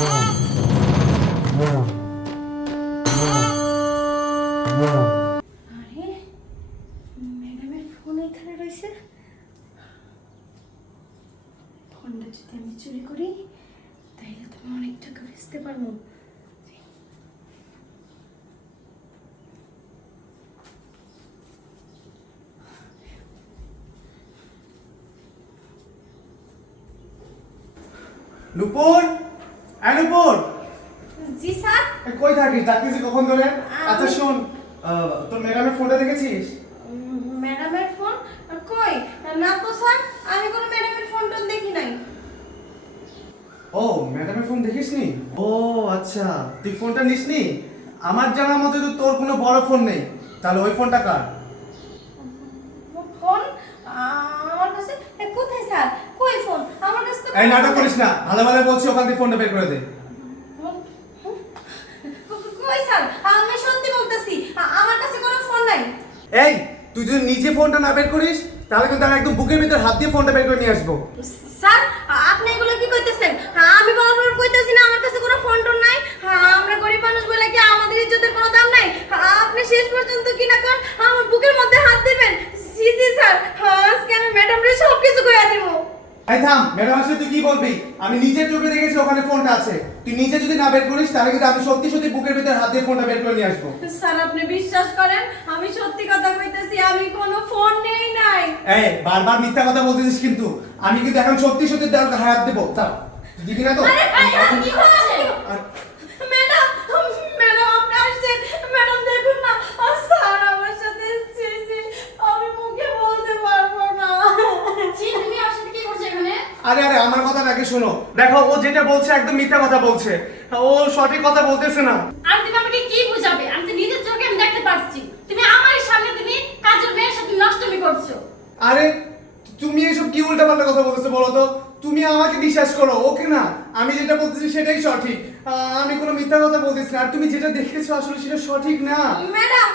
আরে ম্যাডামের ফোন এখানে রয়েছে। ফোনটা যদি আমি চুরি করি তাহলে তো আমি অনেক টাকা বেচতে পারবো। নুপুর, নুপুর, জি স্যার। কই থাকিস? ডাকতেছি কখন ধরে? আচ্ছা শোন, তোর ম্যাডামের ফোনটা দেখেছিস? ম্যাডামের ফোন কই? না তো স্যার, আমি কোনো ম্যাডামের ফোন টোন দেখি নাই। ও ম্যাডামের ফোন দেখিসনি? ও আচ্ছা, তুই ফোনটা নিসনি? আমার জানার মতে তো তোর কোনো বড় ফোন নেই, তাহলে ওই ফোনটা কার? ফোন আমার কাছে কোথায় স্যার? কই ফোন? আমার কাছে তো এই নাটক করিস না, ভালো ভালো বলছি, ওখান থেকে ফোনটা বের করে দে। কই স্যার? আমি সত্যি বলতেছি, আমার কাছে কোনো ফোন নাই। এই তুই যদি নিজে ফোনটা না বের করিস তাহলে কিন্তু আমি একদম বুকের ভিতর হাত দিয়ে ফোনটা বের করে নিয়ে আসবো। স্যার আপনি এগুলো কি কইতেছেন? আমি বারবার কইতেছি না আমার কাছে কোনো ফোন টোন নাই। আমরা গরিব মানুষ বলে কি আমাদের ইজ্জতের কোনো দাম নাই? আপনি শেষ পর্যন্ত কি না কোন আমার বুকের মধ্যে হাত দিবেন? জি জি স্যার, আজকে আমি ম্যাডামরে সব কিছু কইয়া দিব। এই থাম, ম্যাডাম আসলে তুই কি বলবি? আমি নিজের চোখে দেখেছি ওখানে ফোনটা আছে, তুই নিজে যদি না বের করিস তাহলে কিন্তু আমি সত্যি সত্যি বুকের ভিতর হাত দিয়ে ফোনটা বের করে নিয়ে আসবো। স্যার আপনি বিশ্বাস করেন, আমি সত্যি কথা কইতেছি, আমি কোনো ফোন নেই নাই। এই বারবার মিথ্যা কথা বলতেছিস কিন্তু, আমি কিন্তু এখন সত্যি সত্যি দেওয়ার হাত দেবো। দাও, দিবি না তো? কি হচ্ছে? ম্যাডাম, ম্যাডাম আপনি আসছেন। ম্যাডাম দেখুন না, স্যার আমার সাথে এসেছে। আমি মুখে বলতে পারবো না। ছি, তুমি আমার সাথে কি করছো এখানে? আরে আরে আমার কথা আগে শোনো, দেখো ও যেটা বলছে একদম মিথ্যা কথা বলছে, ও সঠিক কথা বলতেছে না। আর তুমি আমাকে কি বুঝাবে? আমি তো নিজের চোখে আমি দেখতে পাচ্ছি তুমি আমার সামনে তুমি কাজের মেয়ের সাথে নষ্টমি করছো। আরে তুমি এসব কি উল্টাপাল্টা কথা বলতেছো বলো তো? তুমি আমাকে বিশ্বাস করো, ওকে না? আমি যেটা বলতেছি সেটাই সঠিক, আমি কোনো মিথ্যা কথা বলতেছি না, আর তুমি যেটা দেখেছো আসলে সেটা সঠিক না। ম্যাডাম,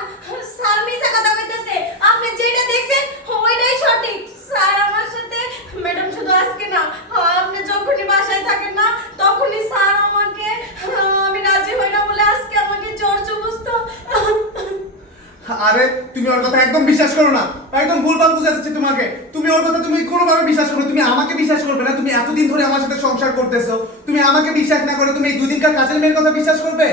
স্যার মিছা কথা কইতেছে। আপনি যেটা দেখছেন ওইটাই সঠিক। স্যার আমার সাথে ম্যাডাম শুধু আজকে না, আপনি যখনই বাসায় থাকেন না তখনই স্যার আমাকে, আমি রাজি হই না বলে আজকে আমাকে জোর জবরদস্ত। আরে তুমি ওর কথা একদম বিশ্বাস করো না, একদম ভুলভাল বুঝাচ্ছি তোমাকে। তুমি ওর কথা তুমি কোনোভাবে বিশ্বাস করবে, তুমি আমাকে বিশ্বাস করবে না। তুমি এতদিন ধরে আমার সাথে সংসার করতেছো, তুমি আমাকে বিশ্বাস না করে তুমি এই দুদিনকার কাজের মেয়ের কথা বিশ্বাস করবে?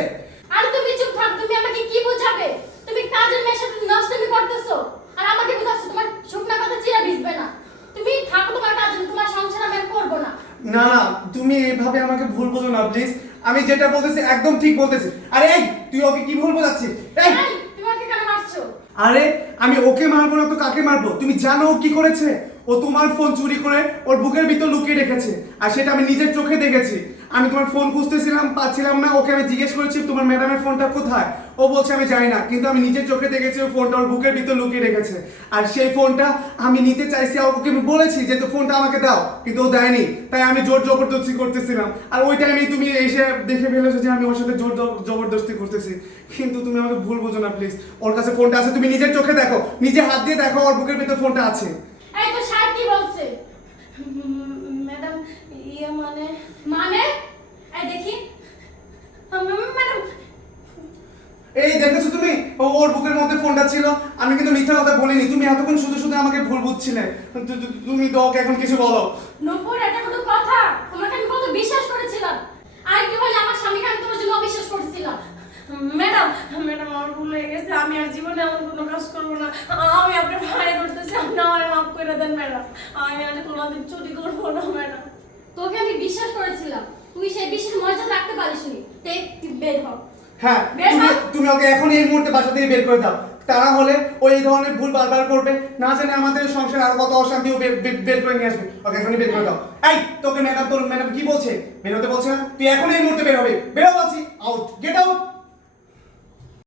আর তুমি চুপ থাক, তুমি আমাকে কি বুঝাবে? তুমি কাজের মেয়ের সাথে নষ্টমি করতেছো আর আমাকে বুঝাচ্ছো। তোমার শুকনা কথা চিরা ভিজবে না। তুমি থাকো তোমার কাজে, তোমার সংসার আমি আর করবো না। না না, তুমি এইভাবে আমাকে ভুল বোঝো না প্লিজ, আমি যেটা বলতেছি একদম ঠিক বলতেছি। আরে এই তুই ওকে কি ভুল বোঝাচ্ছিস? এই এই, তুমি আমাকে কেন মারছো? আরে আমি ওকে মারবো না তো কাকে মারবো? তুমি জানো ও কি করেছে? ও তোমার ফোন চুরি করে ওর বুকের ভিতর লুকিয়ে রেখেছে, আর সেটা আমি নিজের চোখে দেখেছি। আমি তোমার ফোন খুঁজতেছিলাম, পাচ্ছিলাম না, ওকে আমি জিজ্ঞেস করেছি তোমার ম্যাডামের ফোনটা কোথায়, ও বলছে আমি জানি না, কিন্তু আমি নিজের চোখে দেখেছি ও ফোনটা ওর বুকের ভিতর লুকিয়ে রেখেছে। আর সেই ফোনটা আমি নিতে চাইছি, ওকে আমি বলেছি যে তো ফোনটা আমাকে দাও, কিন্তু ও দেয়নি, তাই আমি জোর জবরদস্তি করতেছিলাম। আর ওই টাইমেই তুমি এসে দেখে ফেলেছো যে আমি ওর সাথে জোর জবরদস্তি করতেছি। কিন্তু তুমি আমাকে ভুল বোঝো না প্লিজ, ওর কাছে ফোনটা আছে, তুমি নিজের চোখে দেখো, নিজে হাত দিয়ে দেখো ওর বুকের ভিতর ফোনটা আছে। এই তো সাহেব কি বলছে? ম্যাডাম ইয়ে মানে মানে এই দেখি। ম্যাডাম, এই দেখেছো তুমি, ওর বুকের মধ্যে ফোনটা ছিল, আমি কিন্তু মিথ্যা কথা বলিনি। তুমি এতক্ষণ শুধু শুধু আমাকে ভুল বুঝছিলে। তুমি তো ওকে এখন কিছু বলো। নূপুর, এটা কোনো কথা? তোমাকে আমি কত বিশ্বাস করেছিলাম, আর কি হলো আমার স্বামীকে আমি তোমার জন্য অবিশ্বাস করেছিলাম। ম্যাডাম, ম্যাডাম আমার ভুল হয়ে গেছে। আমি আর জীবনে এমন কোনো কাজ করবো না। আমি আপনার ভাড়ে করতেছি, আপনি আমায় মাফ করে দেন ম্যাডাম। আমি আর কোনোদিন চুরি করবো না ম্যাডাম। তোকে আমি বিশ্বাস করেছিলাম, তুই সেই বিশ্বাস মর্যাদা রাখতে পারিসনি। তুই বের হ। হ্যাঁ, বের হ। তুমি ওকে এখন এই মুহূর্তে বাসা থেকে বের করে দাও, তা না হলে ও এই ধরনের ভুল বারবার করবে, না জানে আমাদের সংসারে আর কত অশান্তি ও বের করে নিয়ে আসবে। ওকে এখনই বের করে দাও। এই তোকে ম্যাডাম, তোর ম্যাডাম কি বলছে? বের হতে বলছে না? তুই এখন এই মুহূর্তে বের হবে, বের হও বলছি। Out, get out.